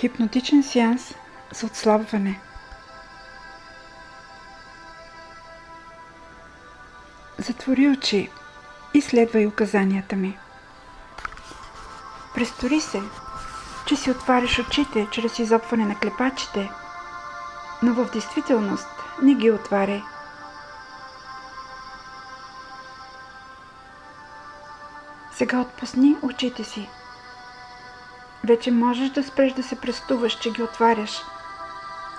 Хипнотичен сеанс за отслабване. Затвори очи и следвай указанията ми. Престори се, че си отваряш очите чрез изопване на клепачите, но в действителност не ги отваряй. Сега отпусни очите си. Вече можеш да спреш да се престуваш, че ги отваряш,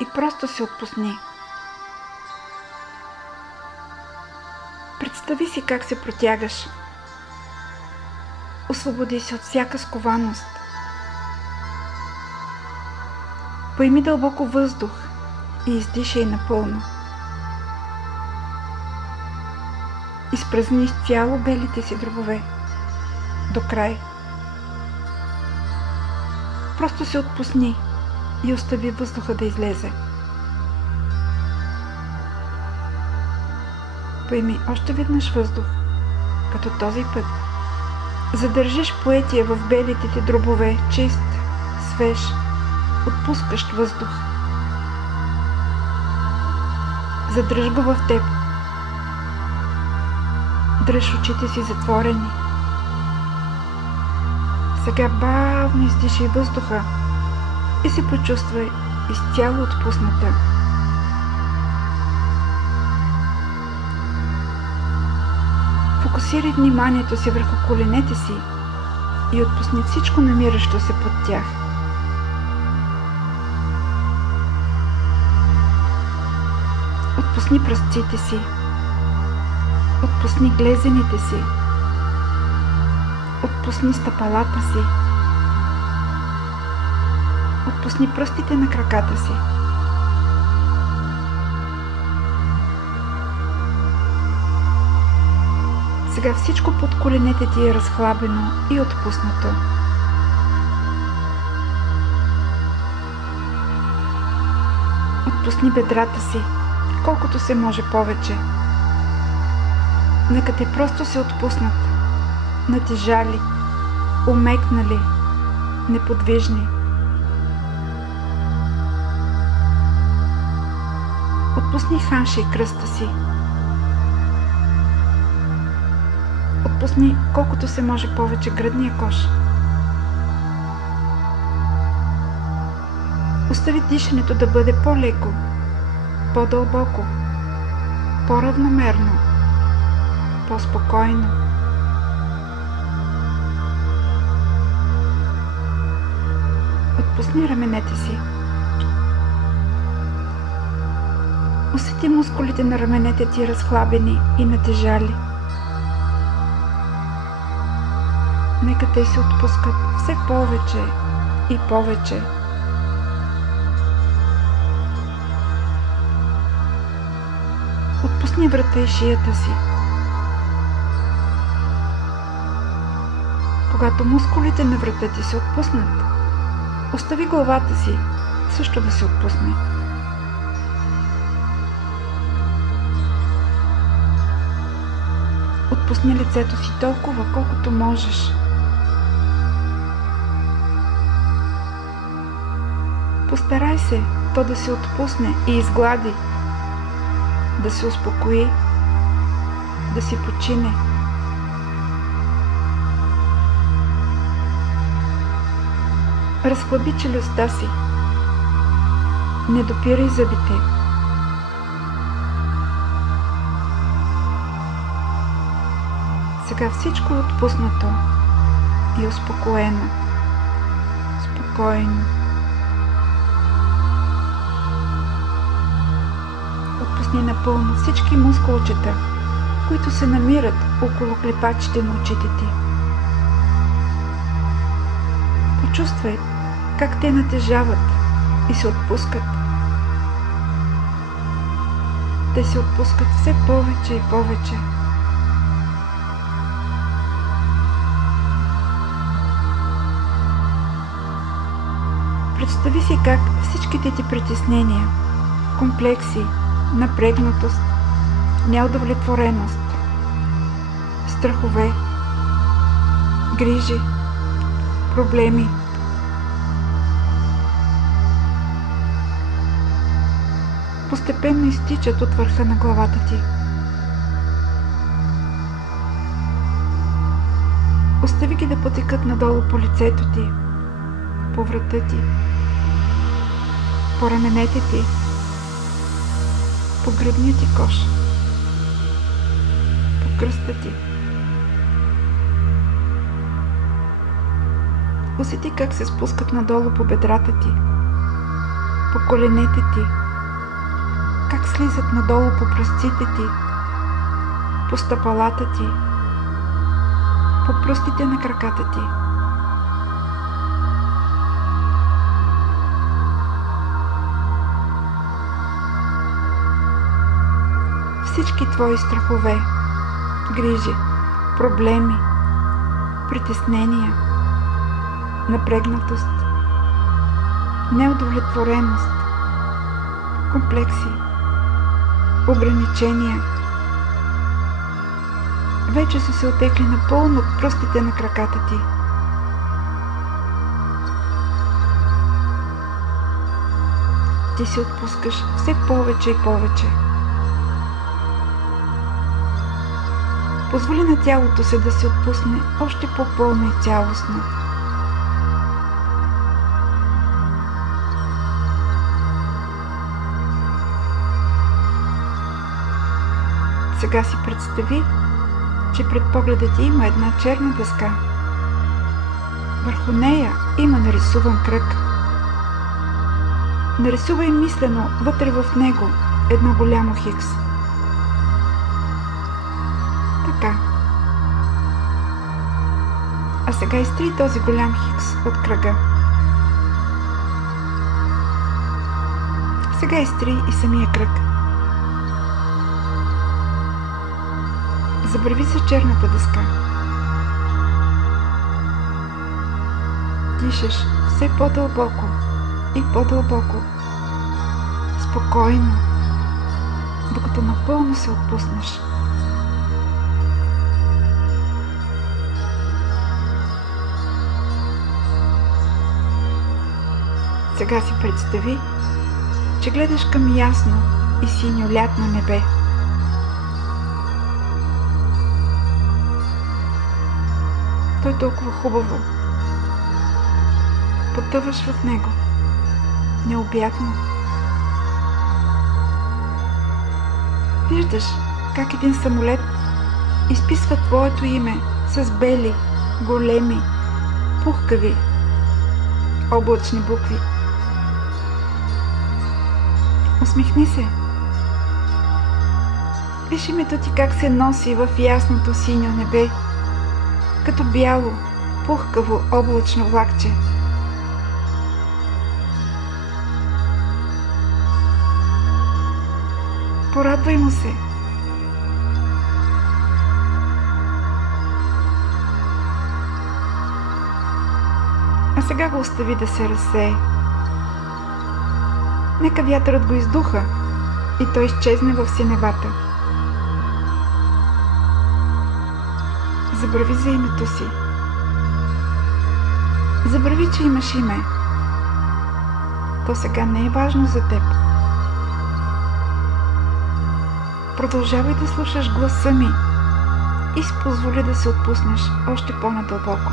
и просто се отпусни. Представи си как се протягаш. Освободи се от всяка скованост. Поеми дълбоко въздух и издишай напълно. Изпразни изцяло белите си дробове. До край. Просто се отпусни и остави въздуха да излезе. Поеми още веднъж въздух, като този път задържиш поетия в белите ти дробове, чист, свеж, отпускащ въздух. Задръж го в теб. Дръж очите си затворени. Сега бавно издишай въздуха и се почувствай изцяло отпусната. Фокусирай вниманието си върху коленете си и отпусни всичко намиращо се под тях. Отпусни пръстците си. Отпусни глезените си. Отпусни стъпалата си. Отпусни пръстите на краката си. Сега всичко под коленете ти е разхлабено и отпуснато. Отпусни бедрата си, колкото се може повече. Нека те просто се отпуснат, натежали, умекнали, неподвижни. Отпусни ханша и кръста си. Отпусни колкото се може повече гръдния кош. Остави дишането да бъде по-леко, по-дълбоко, по-равномерно, по-спокойно. Отпусни раменете си. Усети мускулите на раменете ти разхлабени и натежали. Нека те се отпускат все повече и повече. Отпусни врата и шията си. Когато мускулите на врата ти се отпуснат, остави главата си също да се отпусне. Отпусни лицето си толкова, колкото можеш. Постарай се то да се отпусне и изглади, да се успокои, да си почине. Разхлаби челюстта си. Не допирай зъбите. Сега всичко е отпуснато и успокоено. Спокойно. Отпусни напълно всички мускулчета, които се намират около клепачите на очите ти. Почувствай как те натежават и се отпускат. Те се отпускат все повече и повече. Представи си как всичките ти притеснения, комплекси, напрегнатост, неудовлетвореност, страхове, грижи, проблеми постепенно изтичат от върха на главата ти. Остави ги да потекат надолу по лицето ти, по врата ти, по раменете ти, по гръдния ти кош, по кръста ти. Усети как се спускат надолу по бедрата ти, по коленете ти, как слизат надолу по пръстците ти, по стъпалата ти, по пръстите на краката ти. Всички твои страхове, грижи, проблеми, притеснения, напрегнатост, неудовлетвореност, комплекси, ограничения вече са се отекли напълно от пръстите на краката ти. Ти се отпускаш все повече и повече. Позволи на тялото се да се отпусне още по-пълно и цялостно. Сега си представи, че пред погледа ти има една черна дъска. Върху нея има нарисуван кръг. Нарисувай мислено вътре в него едно голямо хикс. Така. А сега изтри този голям хикс от кръга. Сега изтри и самия кръг. Забрави за черната дъска. Дишаш все по-дълбоко и по-дълбоко, спокойно, докато напълно се отпуснеш. Сега си представи, че гледаш към ясно и синьо лятно небе. То е толкова хубаво. Потъваш в него. Необятно. Виждаш как един самолет изписва твоето име с бели, големи, пухкави, облачни букви. Усмихни се. Виж името ти как се носи в ясното синьо небе, като бяло, пухкаво облачно влакче. Порадвай му се. А сега го остави да се разсее. Нека вятърът го издуха и той изчезне в синевата. Забрави за името си. Забрави, че имаш име. То сега не е важно за теб. Продължавай да слушаш гласа ми и си позволи да се отпуснеш още по-надълбоко.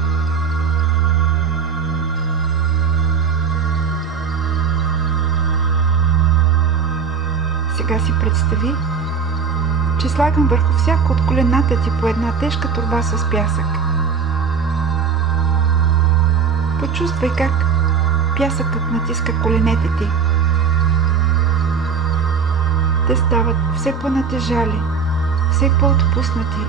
Сега си представи, че слагам върху всяко от колената ти по една тежка торба с пясък. Почувствай как пясъкът натиска коленете ти. Те стават все по-натежали, все по-отпуснати.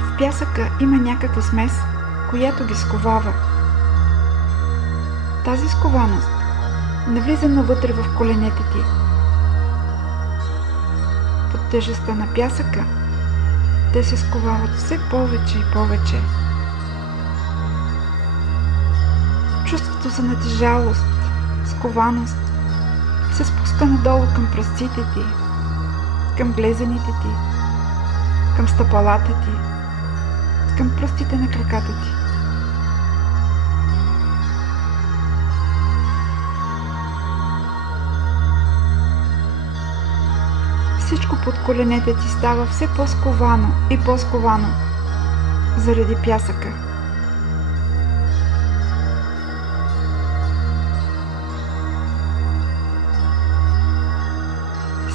В пясъка има някаква смес, която ги сковава. Тази скованост навлиза навътре в коленете ти. Под тежестта на пясъка те се сковават все повече и повече. Чувството за натежалост, скованост се спуска надолу към пръстците ти, към глезените ти, към стъпалата ти, към пръстите на краката ти. всичко под коленете ти става все по-сковано и по-сковано заради пясъка.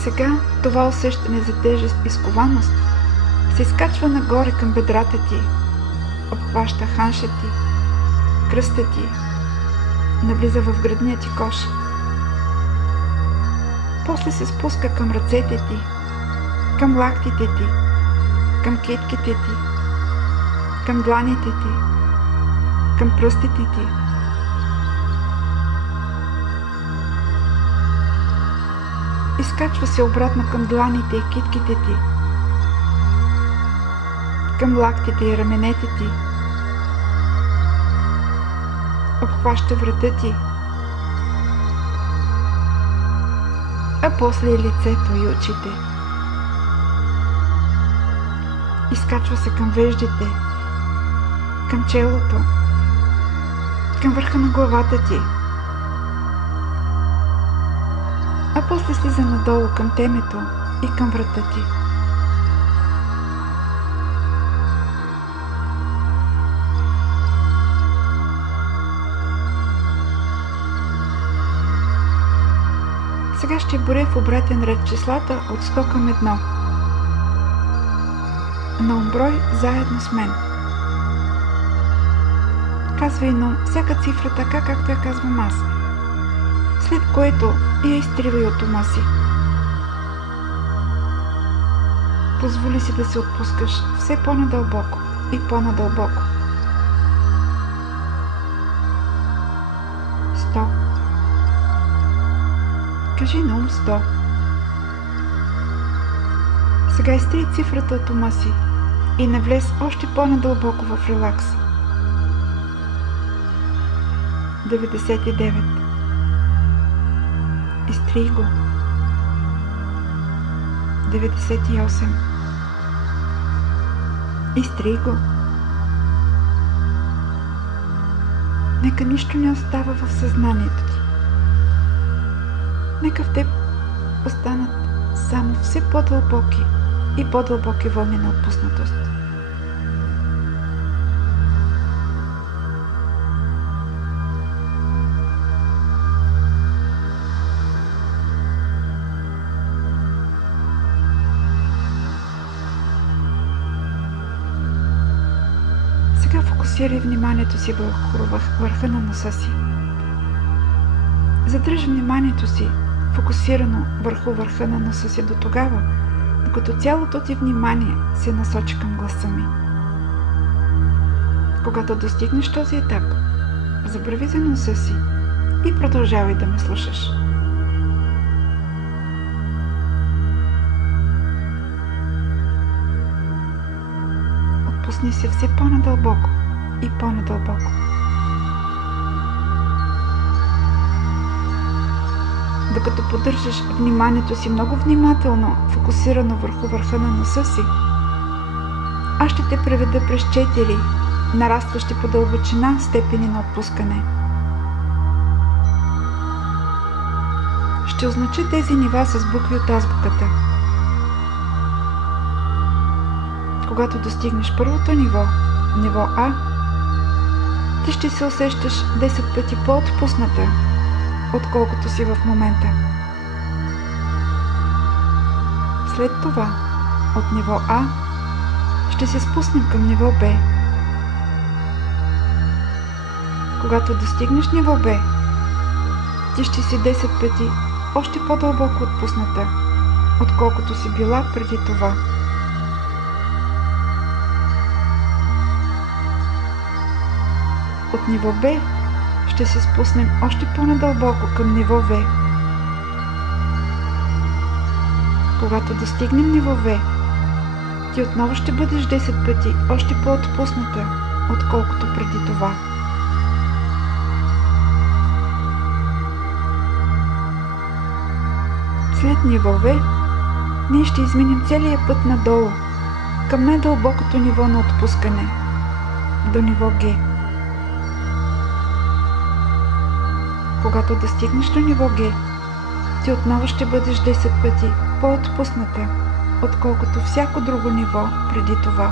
Сега това усещане за тежест и скованост се изкачва нагоре към бедрата ти, обхваща ханша ти, кръста ти, навлиза в гръдния ти кош. После се спуска към ръцете ти, към лактите ти, към китките ти, към дланите ти, към пръстите ти. Изкачва се обратно към дланите и китките ти, към лактите и раменете ти. Обхваща врата ти, а после и лицето и очите. Изкачва се към веждите, към челото, към върха на главата ти, а после слиза надолу към темето и към врата ти. Сега ще боря в обратен ред числата от 100 към 1. На умброй заедно с мен. Казвай но всяка цифра така, както я казвам аз, след което я изтривай от ума си. Позволи си да се отпускаш все по-надълбоко и по-надълбоко. 100. Кажи на ум 100. Сега изтри цифрата от ума си и навлез още по-надълбоко в релакс. 99. Изтри го. 98. Изтри го. Нека нищо не остава в съзнанието ти. Нека в теб останат само все по-дълбоки и по-дълбоки вълни на отпуснатост. Сега фокусирай вниманието си върху върха на носа си. Задръж вниманието си фокусирано върху върха на носа си до тогава, докато цялото ти внимание се насочи към гласа ми. Когато достигнеш този етап, забрави за носа си и продължавай да ме слушаш. Отпусни се все по-надълбоко и по-надълбоко. Докато поддържаш вниманието си много внимателно, фокусирано върху върха на носа си, аз ще те преведа през 4 нарастващи по дълбочина степени на отпускане. Ще означа тези нива с букви от азбуката. Когато достигнеш първото ниво, ниво А, ти ще се усещаш 10 пъти по-отпусната, отколкото си в момента. След това, от ниво А, ще се спуснем към ниво Б. Когато достигнеш ниво Б, ти ще си 10 пъти още по-дълбоко отпусната, отколкото си била преди това. От ниво Б ще се спуснем още по-надълбоко към ниво В. Когато достигнем ниво В, ти отново ще бъдеш 10 пъти още по-отпусната, отколкото преди това. След ниво В, ние ще изминем целия път надолу, към най-дълбокото ниво на отпускане, до ниво Г. Когато достигнеш до ниво Г, ти отново ще бъдеш 10 пъти по-отпусната, отколкото всяко друго ниво преди това.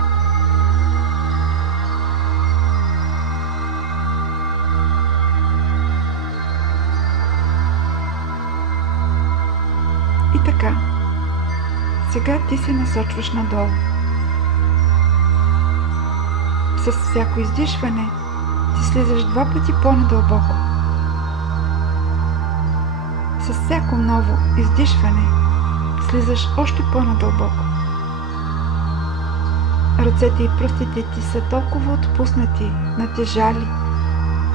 И така, сега ти се насочваш надолу. С всяко издишване ти слизаш 2 пъти по-надълбоко. С всяко ново издишване слизаш още по-надълбоко. Ръцете и пръстите ти са толкова отпуснати, натежали,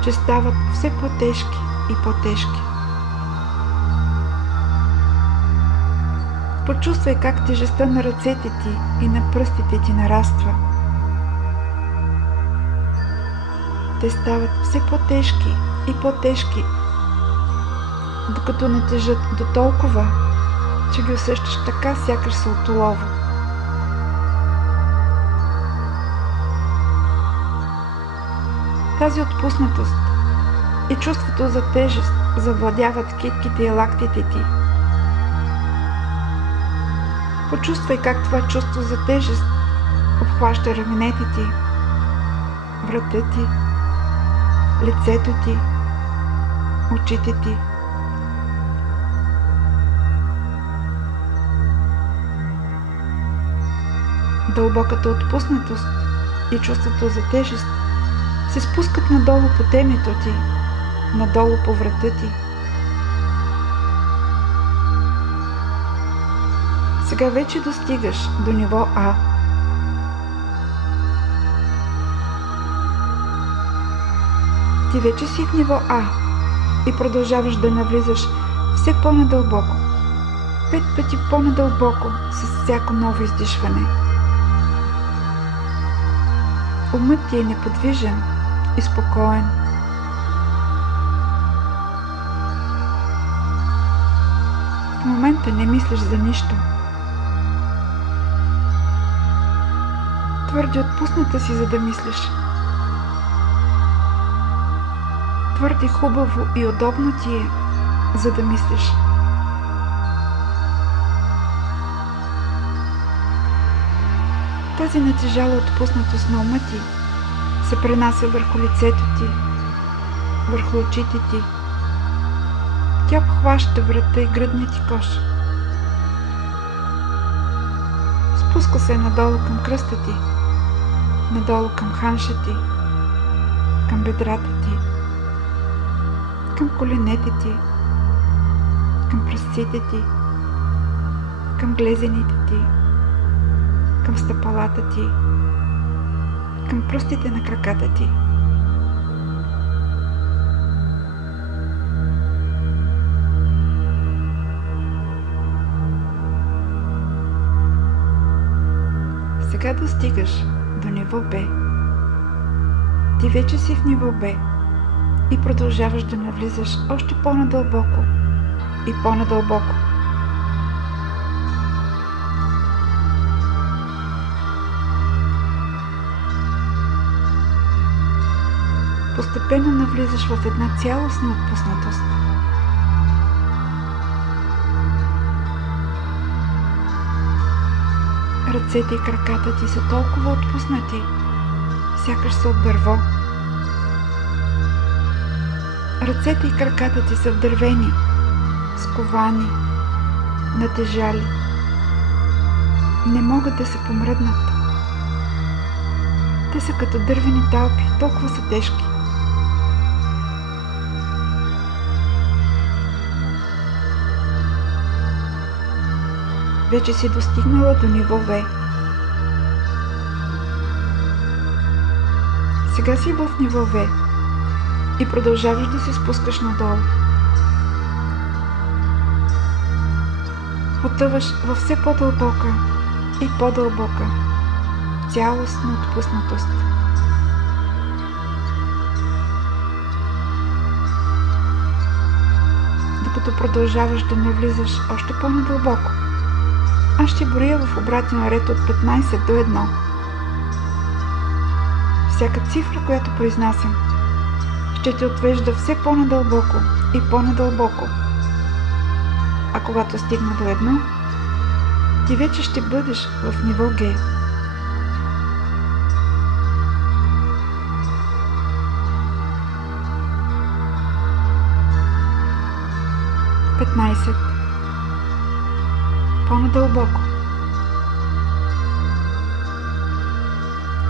че стават все по-тежки и по-тежки. Почувствай как тежестта на ръцете ти и на пръстите ти нараства. Те стават все по-тежки и по-тежки, докато натежат до толкова, че ги усещаш така, сякаш са от олово. Тази отпуснатост и чувството за тежест завладяват китките и лактите ти. Почувствай как това чувство за тежест обхваща раменете ти, врата ти, лицето ти, очите ти. Дълбоката отпуснатост и чувството за тежест се спускат надолу по темето ти, надолу по врата ти. Сега вече достигаш до ниво А. Ти вече си в ниво А и продължаваш да навлизаш все по-надълбоко, 5 пъти по-надълбоко с всяко ново издишване. Умът ти е неподвижен и спокоен. В момента не мислиш за нищо. Твърде отпусната си, за да мислиш. Твърде хубаво и удобно ти е, за да мислиш. Тази натежала отпуснатост на ума ти се пренася върху лицето ти, върху очите ти. Тя обхваща врата и гръдния ти кош. Спуска се надолу към кръста ти, надолу към ханша ти, към бедрата ти, към коленете ти, към пръстците ти, към глезените ти, към стъпалата ти, към пръстите на краката ти. Сега достигаш до ниво Б. Ти вече си в ниво Б и продължаваш да навлизаш още по-надълбоко и по-надълбоко. Постепенно навлизаш в една цялостна отпуснатост. Ръцете и краката ти са толкова отпуснати, сякаш са от дърво. Ръцете и краката ти са вдървени, сковани, натежали. Не могат да се помръднат. Те са като дървени талпи, толкова са тежки. Вече си достигнала до ниво В. Сега си в ниво В и продължаваш да се спускаш надолу. Потъваш във все по-дълбока и по-дълбока цялостна отпуснатост. Докато продължаваш да навлизаш още по-надълбоко, аз ще броя в обратен ред от 15 до 1. Всяка цифра, която произнасям, ще те отвежда все по-надълбоко и по-надълбоко. А когато стигна до 1, ти вече ще бъдеш в ниво Г. Петнайсет. По-надълбоко.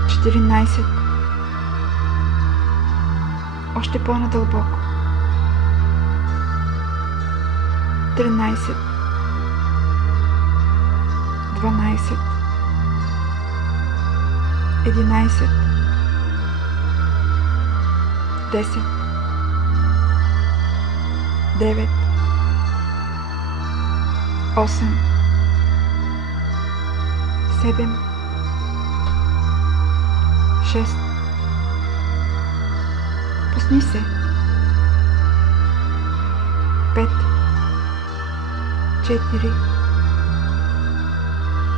14. Още по-надълбоко. 13. 12. 11. 10. 9. 8. 7. 6. Пусни се. 5. 4.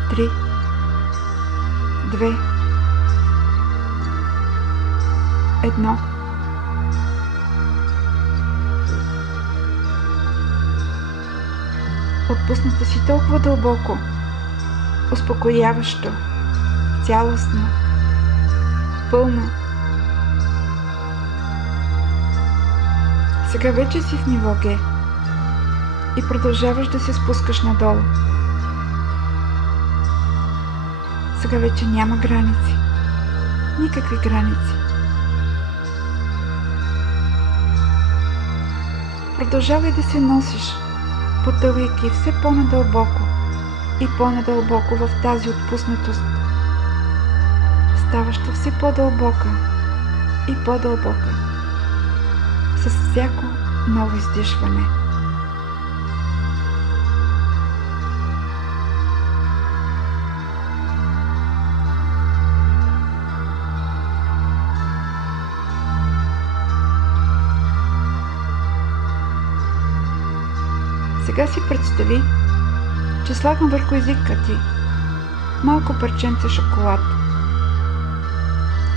3. 2. 1. Отпусната си толкова дълбоко, успокояващо, цялостно, пълно. Сега вече си в ниво Г и продължаваш да се спускаш надолу. Сега вече няма граници. Никакви граници. Продължавай да се носиш, потъвайки все по-надълбоко и по-надълбоко в тази отпуснатост, ставаща все по-дълбока и по-дълбока с всяко ново издишване. Сега си представи, че слагам върху езика ти малко парченце шоколад.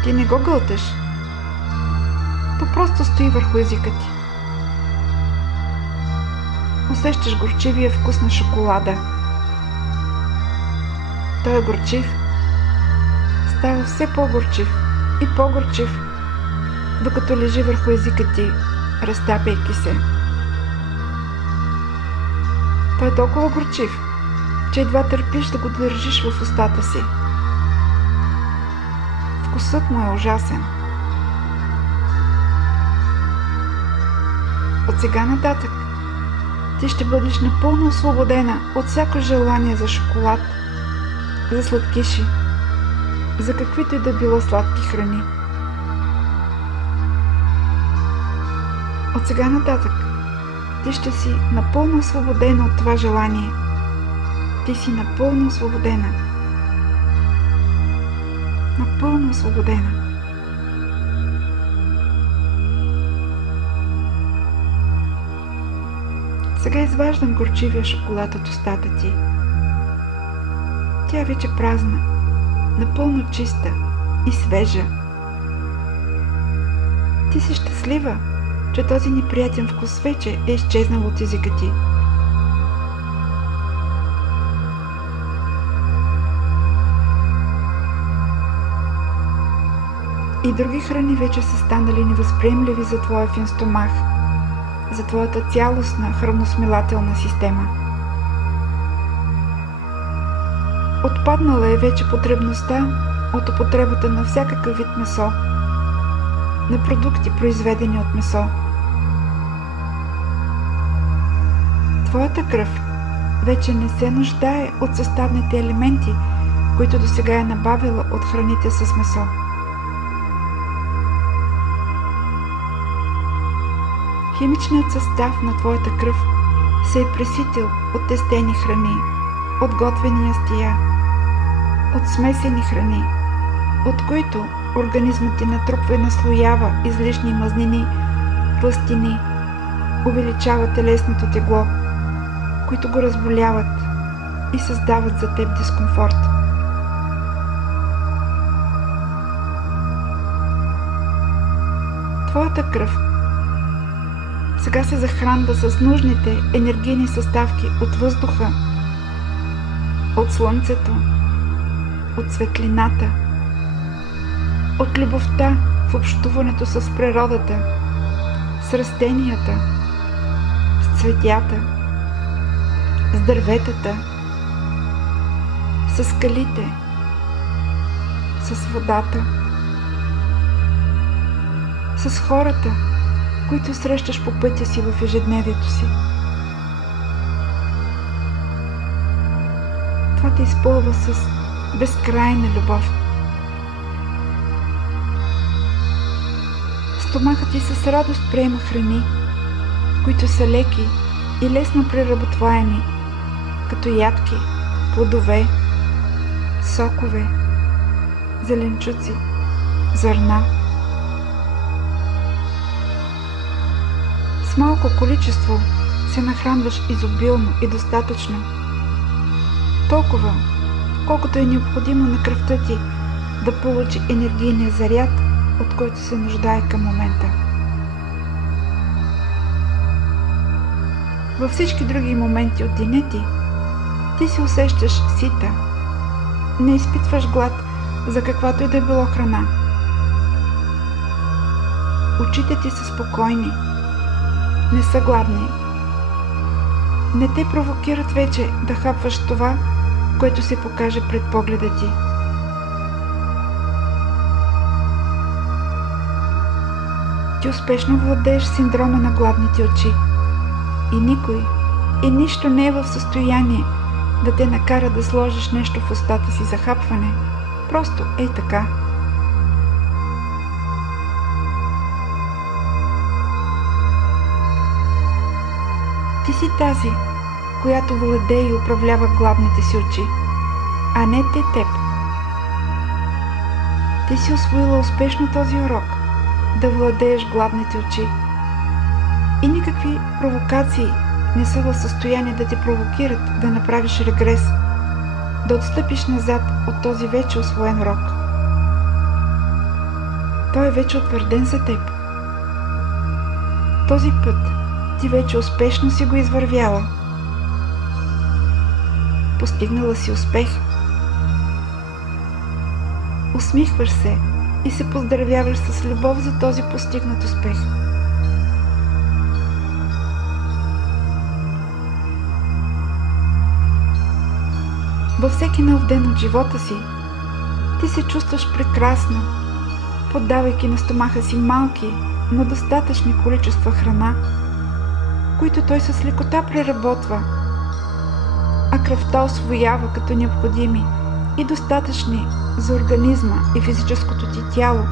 Ти не го гълташ. То просто стои върху езика ти. Усещаш горчивия вкус на шоколада. Той е горчив. Става все по-горчив и по-горчив, докато лежи върху езика ти, разтапяйки се. Той е толкова горчив, че едва търпиш да го държиш в устата си. Вкусът му е ужасен. От сега нататък ти ще бъдеш напълно освободена от всяко желание за шоколад, за сладкиши, за каквито и да било сладки храни. От сега нататък ти ще си напълно освободена от това желание. Ти си напълно освободена. Напълно освободена. Сега изваждам горчивия шоколад от устата ти. Тя е вече празна, напълно чиста и свежа. Ти си щастлива, че този неприятен вкус вече е изчезнал от езика ти. И други храни вече са станали невъзприемливи за твоя фин стомах, за твоята цялостна храносмилателна система. Отпаднала е вече потребността от употребата на всякакъв вид месо, на продукти, произведени от месо. Твоята кръв вече не се нуждае от съставните елементи, които досега е набавила от храните с месо. Химичният състав на твоята кръв се е преситил от тестени храни, от готвени ястия, от смесени храни, от които организмът ти натрупва и наслоява излишни мазнини, тлъстини, увеличава телесното тегло, които го разболяват и създават за теб дискомфорт. Твоята кръв сега се захранва с нужните енергийни съставки от въздуха, от слънцето, от светлината, от любовта в общуването с природата, с растенията, с цветята, с дърветата, с скалите, с водата, с хората, които срещаш по пътя си в ежедневието си. Това те изпълва с безкрайна любов. Стомахът ти с радост приема храни, които са леки и лесно преработваеми, като ядки, плодове, сокове, зеленчуци, зърна. С малко количество се нахранваш изобилно и достатъчно. Толкова, колкото е необходимо на кръвта ти да получи енергийния заряд, от който се нуждае към момента. Във всички други моменти от деня ти се усещаш сита, не изпитваш глад за каквато и да е било храна. Очите ти са спокойни, не са гладни. Не те провокират вече да хапваш това, което се покаже пред погледа ти. Ти успешно владееш синдрома на гладните очи и никой и нищо не е в състояние да те накара да сложиш нещо в устата си за хапване. Просто ей така. Ти си тази, която владее и управлява гладните си очи, а не те теб. Ти си усвоила успешно този урок да владееш гладните очи. И никакви провокации не са в състояние да те провокират да направиш регрес, да отстъпиш назад от този вече усвоен урок. Той е вече утвърден за теб. Този път ти вече успешно си го извървяла. Постигнала си успех. Усмихваш се и се поздравяваш с любов за този постигнат успех. Във всеки нов ден от живота си ти се чувстваш прекрасно, поддавайки на стомаха си малки, но достатъчни количества храна, които той с лекота преработва, а кръвта усвоява като необходими и достатъчни за организма и физическото ти тяло,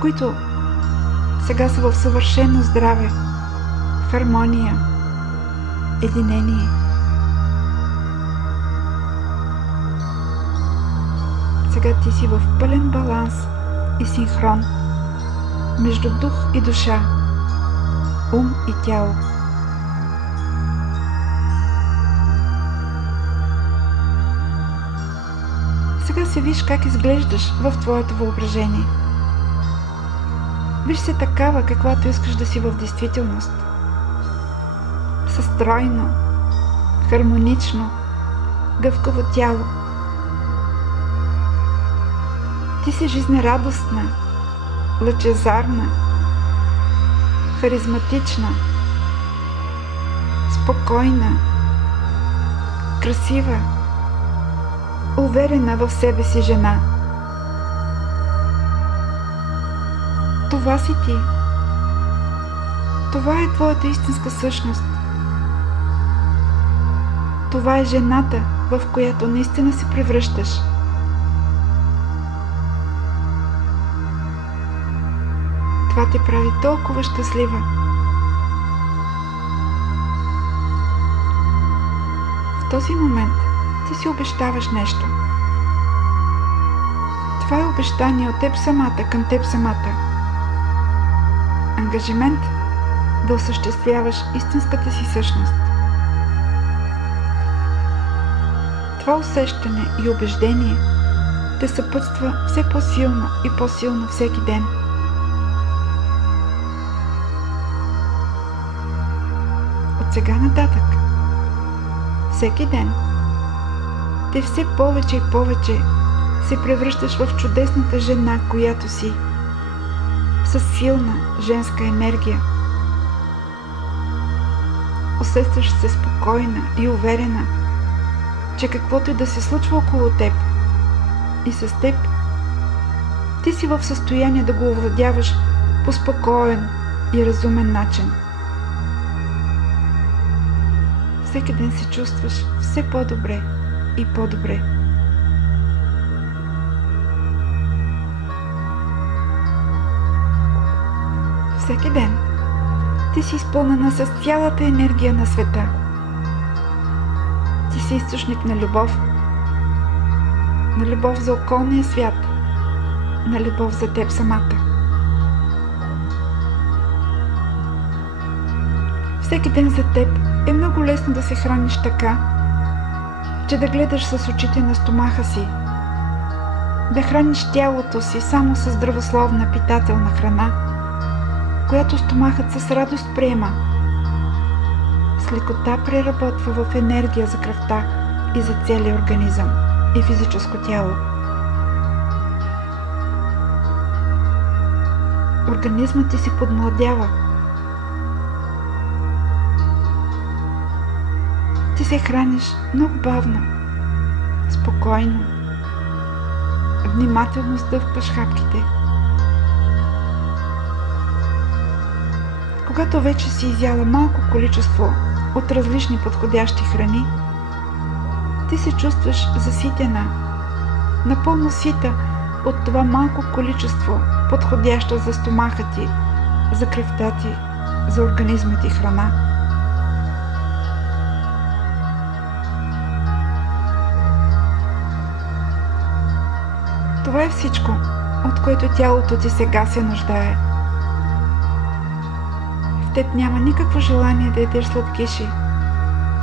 които сега са в съвършено здраве, хармония, единение. Сега ти си в пълен баланс и синхрон между дух и душа, ум и тяло. Сега се виж как изглеждаш в твоето въображение. Виж се такава, каквато искаш да си в действителност. Със стройно, хармонично, гъвкаво тяло. Ти си жизнерадостна, лъчезарна, харизматична, спокойна, красива, уверена в себе си жена. Това си ти. Това е твоята истинска същност. Това е жената, в която наистина се превръщаш. Това те прави толкова щастлива. В този момент ти си обещаваш нещо. Това е обещание от теб самата към теб самата. Ангажимент да осъществяваш истинската си същност. Това усещане и убеждение те съпътства все по-силно и по-силно всеки ден. От сега нататък, всеки ден, ти все повече и повече се превръщаш в чудесната жена, която си, със силна женска енергия. Усещаш се спокойна и уверена, че каквото и да се случва около теб и с теб, ти си в състояние да го овладяваш по спокоен и разумен начин. Всеки ден се чувстваш все по-добре и по-добре. Всеки ден ти си изпълнена с цялата енергия на света. Ти си източник на любов за околния свят, на любов за теб самата. Всеки ден за теб е много лесно да се храниш така, че да гледаш с очите на стомаха си, да храниш тялото си само с здравословна питателна храна, която стомахът с радост приема, с лекота преработва в енергия за кръвта и за целия организъм и физическо тяло. Организмът ти се подмладява. Ти се храниш много бавно, спокойно, внимателно сдъвкваш хапките. Когато вече си изяла малко количество от различни подходящи храни, ти се чувстваш заситена, напълно сита от това малко количество, подходяща за стомаха ти, за кръвта ти, за организма ти храна. Това е всичко, от което тялото ти сега се нуждае. В теб няма никакво желание да ядеш сладкиши,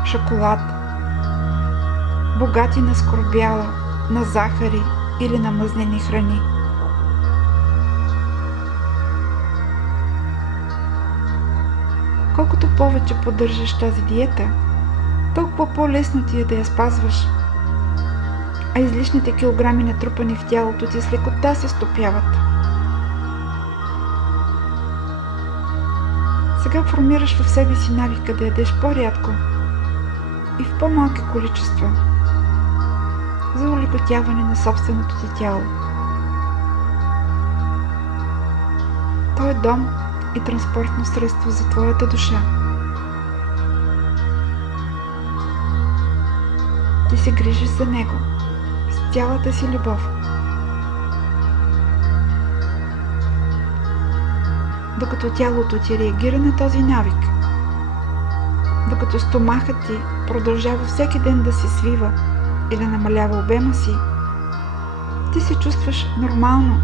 шоколад, богати на скорбяла, на захари или на мъзнени храни. Колкото повече поддържаш тази диета, толкова по-лесно ти е да я спазваш, а излишните килограми натрупани в тялото ти с лекота се стопяват. Сега формираш в себе си навика да ядеш по-рядко и в по-малки количества, за олекотяване на собственото ти тяло. То е дом и транспортно средство за твоята душа. Ти се грижиш за него с цялата си любов. Докато тялото ти реагира на този навик, докато стомахът ти продължава всеки ден да се свива и да намалява обема си, ти се чувстваш нормално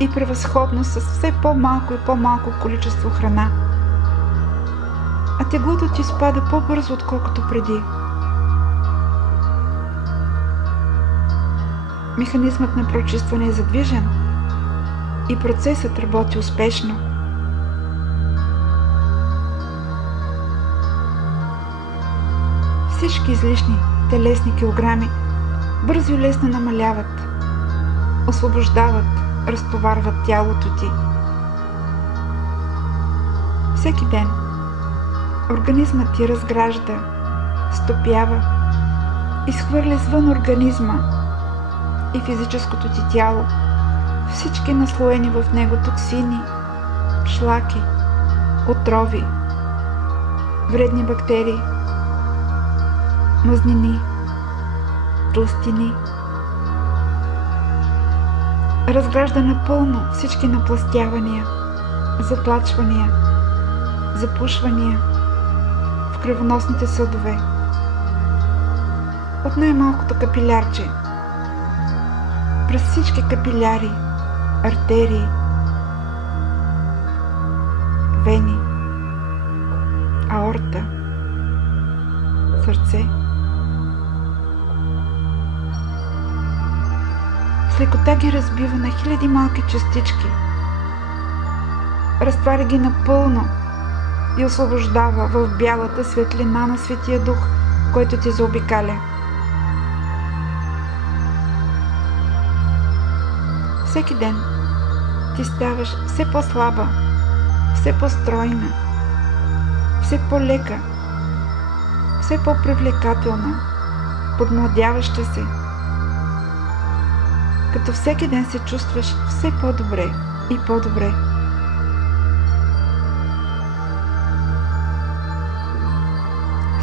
и превъзходно с все по-малко и по-малко количество храна, а теглото ти спада по-бързо, отколкото преди. Механизмът на прочистване е задвижен и процесът работи успешно. Всички излишни телесни килограми бързо и лесно намаляват, освобождават, разтоварват тялото ти. Всеки ден организмът ти разгражда, стопява, изхвърля извън организма и физическото ти тяло всички наслоени в него токсини, шлаки, отрови, вредни бактерии, мазнини, тлъстини. Разгражда напълно всички напластявания, затлачвания, запушвания в кръвоносните съдове. От най-малкото капилярче, през всички капиляри, артерии, вени, аорта, сърце. С лекота ги разбива на хиляди малки частички, разтваря ги напълно и освобождава в бялата светлина на Светия Дух, който ти заобикаля. всеки ден ти ставаш все по-слаба, все по-стройна, все по-лека, все по-привлекателна, подмладяваща се, като всеки ден се чувстваш все по-добре и по-добре.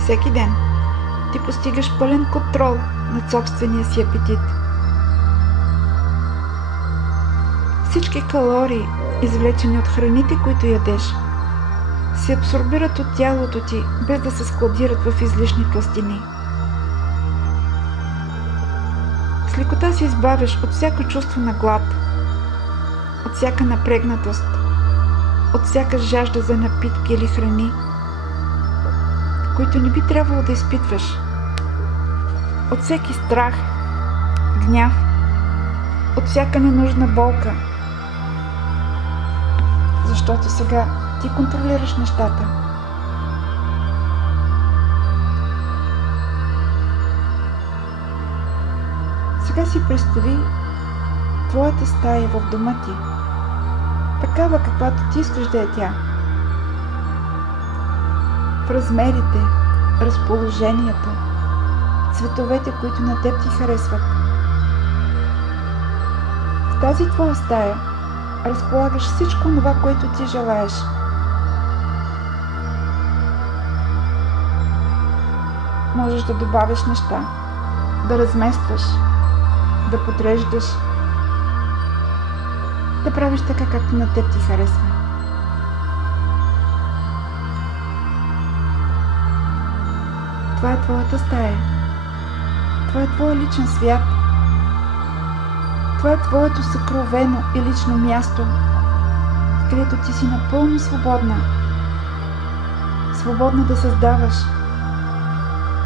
Всеки ден ти постигаш пълен контрол над собствения си апетит. Всички калории, извлечени от храните, които ядеш, се абсорбират от тялото ти, без да се складират в излишни тлъстини. С лекота се избавяш от всяко чувство на глад, от всяка напрегнатост, от всяка жажда за напитки или храни, които не би трябвало да изпитваш, от всеки страх, гняв, от всяка ненужна болка, защото сега ти контролираш нещата. Сега си представи твоята стая в дома ти, такава каквато ти искаш да е тя. В размерите, разположението, цветовете, които на теб ти харесват. В тази твоя стая разполагаш всичко това, което ти желаеш. Можеш да добавиш неща, да разместваш, да подреждаш, да правиш така, както на теб ти харесва. Това е твоята стая. Това е твой личен свят. Това е твоето съкровено и лично място, където ти си напълно свободна. Свободна да създаваш.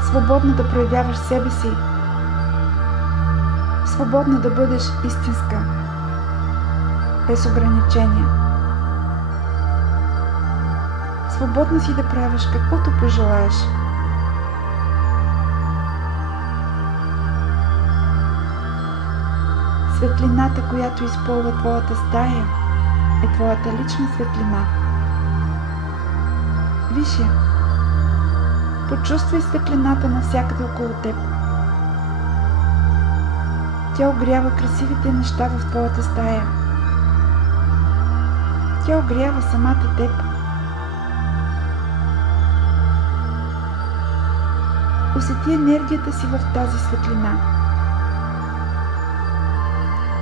Свободна да проявяваш себе си. Свободна да бъдеш истинска. Без ограничения. Свободна си да правиш каквото пожелаеш. Светлината, която изпълва твоята стая, е твоята лична светлина. Виж я. Почувствай светлината навсякъде около теб. Тя огрява красивите неща в твоята стая. Тя огрява самата теб. Усети енергията си в тази светлина.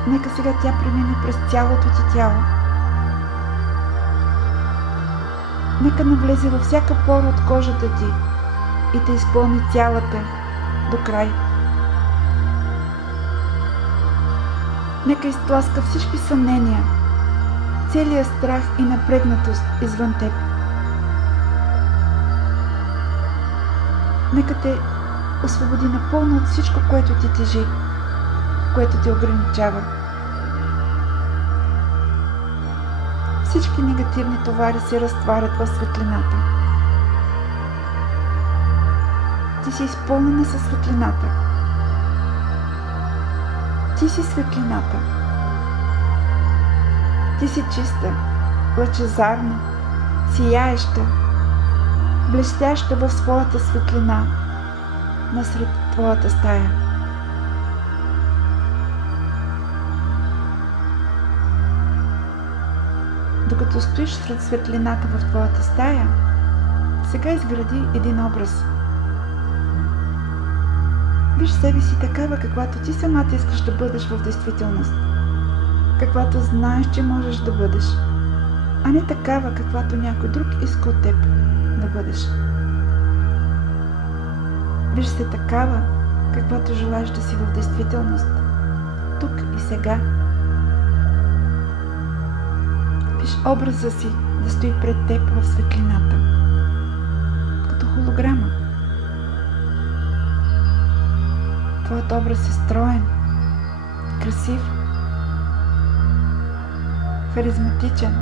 Нека сега тя премине през цялото ти тяло. Нека навлезе във всяка пора от кожата ти и те изпълни цялата до край. Нека изтласка всички съмнения, целия страх и напрегнатост извън теб. Нека те освободи напълно от всичко, което ти тежи, което те ограничава. Всички негативни товари се разтварят в светлината. Ти си изпълнена със светлината. Ти си светлината. Ти си чиста, лъчезарна, сияеща, блестяща в своята светлина насред твоята стая. Докато стоиш сред светлината в твоята стая, сега изгради един образ. Виж себе си такава, каквато ти самата искаш да бъдеш в действителност. Каквато знаеш, че можеш да бъдеш, а не такава, каквато някой друг иска от теб да бъдеш. Виж се такава, каквато желаеш да си в действителност, тук и сега. Виж образа си да стои пред теб в светлината, като холограма. Твоят образ е строен, красив, харизматичен,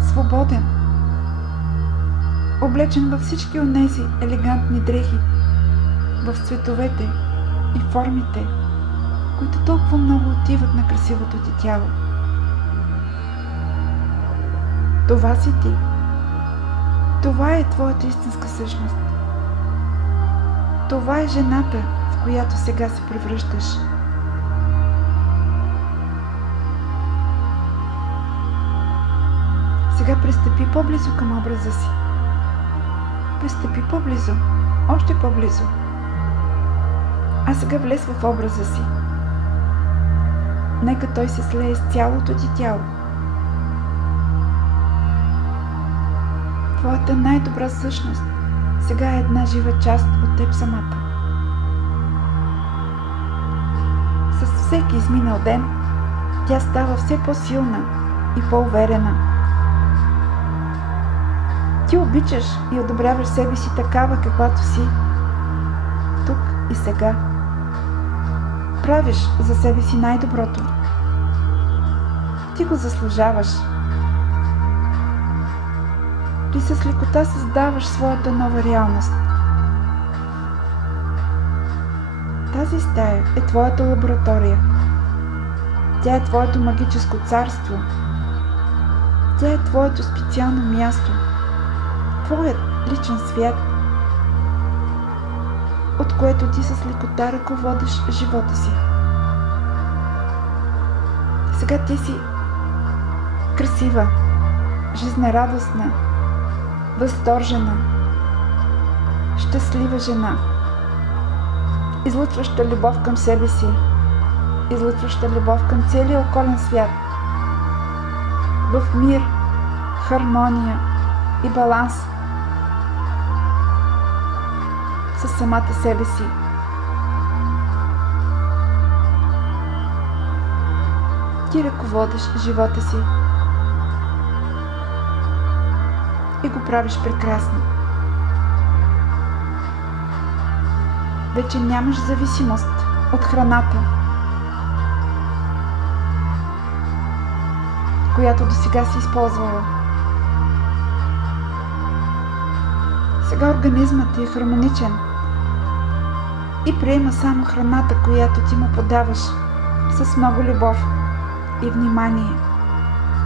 свободен, облечен във всички онези елегантни дрехи, в цветовете и формите, които толкова много отиват на красивото ти тяло. Това си ти. Това е твоята истинска същност. Това е жената, в която сега се превръщаш. Сега пристъпи по-близо към образа си. Пристъпи по-близо, още по-близо. А сега влез в образа си. Нека той се слее с цялото ти тяло. Твоята най-добра същност сега е една жива част от теб самата. С всеки изминал ден тя става все по-силна и по-уверена. Ти обичаш и одобряваш себе си такава, каквато си, тук и сега. Правиш за себе си най-доброто. Ти го заслужаваш. Ти с лекота създаваш своята нова реалност. Тази стая е твоята лаборатория. Тя е твоето магическо царство. Тя е твоето специално място. Твоят личен свят, от което ти с лекота ръководиш живота си. Сега ти си красива, жизнерадостна, възторжена, щастлива жена, излъчваща любов към себе си, излъчваща любов към целия околен свят, в мир, хармония и баланс със самата себе си. Ти ръководиш живота си и го правиш прекрасно. Вече нямаш зависимост от храната, която досега си използвала. Сега организмът ти е хармоничен и приема само храната, която ти му подаваш с много любов и внимание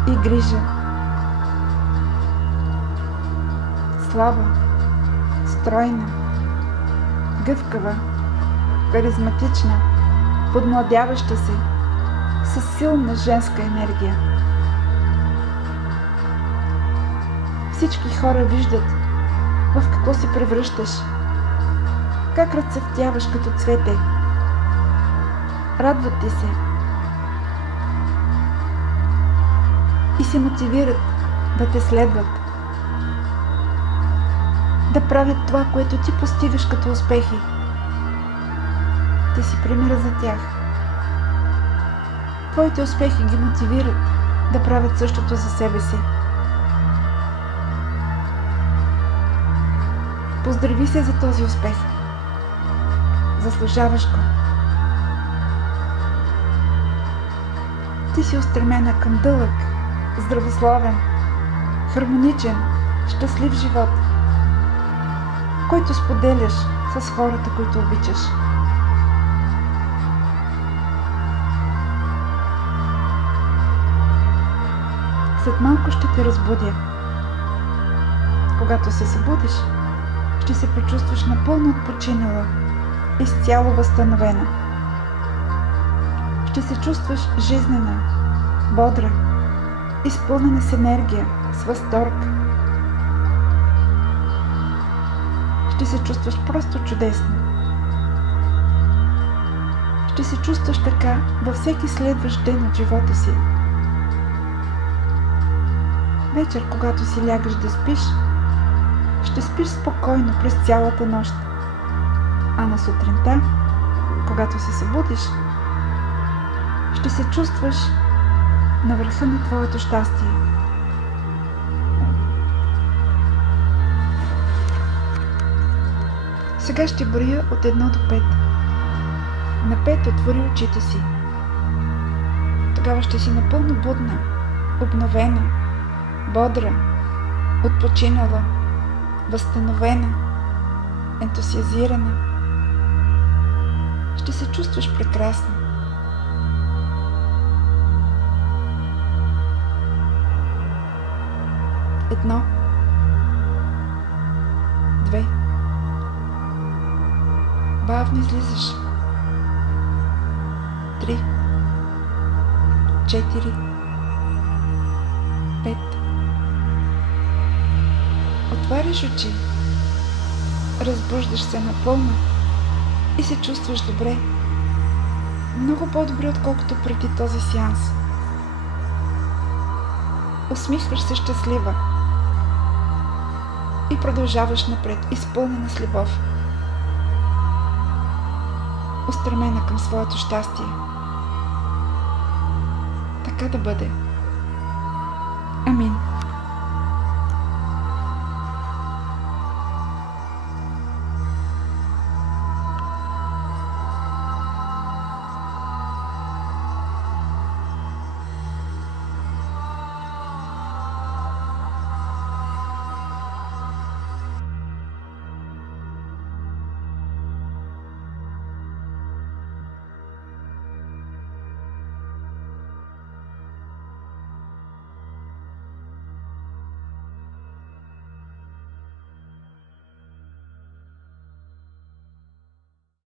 и грижа. Слаба, стройна, гъвкава, харизматична, подмладяваща се, със силна женска енергия. Всички хора виждат в какво се превръщаш, как разцъфтяваш като цвете. Радват ти се и се мотивират да те следват, да правят това, което ти постигаш като успехи. Ти си пример за тях. Твоите успехи ги мотивират да правят същото за себе си. Поздрави се за този успех. Заслужаваш го. Ти си устремена към дълъг, здравословен, хармоничен, щастлив живот, който споделяш с хората, които обичаш. След малко ще те разбудя. Когато се събудиш, ще се почувстваш напълно отпочинала, изцяло възстановена. Ще се чувстваш жизнена, бодра, изпълнена с енергия, с възторг. Ще се чувстваш просто чудесно. Ще се чувстваш така във всеки следващ ден от живота си. Вечер, когато си лягаш да спиш, ще спиш спокойно през цялата нощ. А на сутринта, когато се събудиш, ще се чувстваш на върха на твоето щастие. Сега ще броя от 1 до 5. На 5 отвори очите си. Тогава ще си напълно будна, обновена, бодра, отпочинала, възстановена, ентусиазирана. Ще се чувстваш прекрасно. 1, 2. Бавно излизаш. 3, 4, 5. Отваряш очи. Разбуждаш се напълно и се чувстваш добре. Много по-добре, отколкото преди този сеанс. Усмихваш се щастлива и продължаваш напред, изпълнена с любов, устремена към своето щастие. Така да бъде.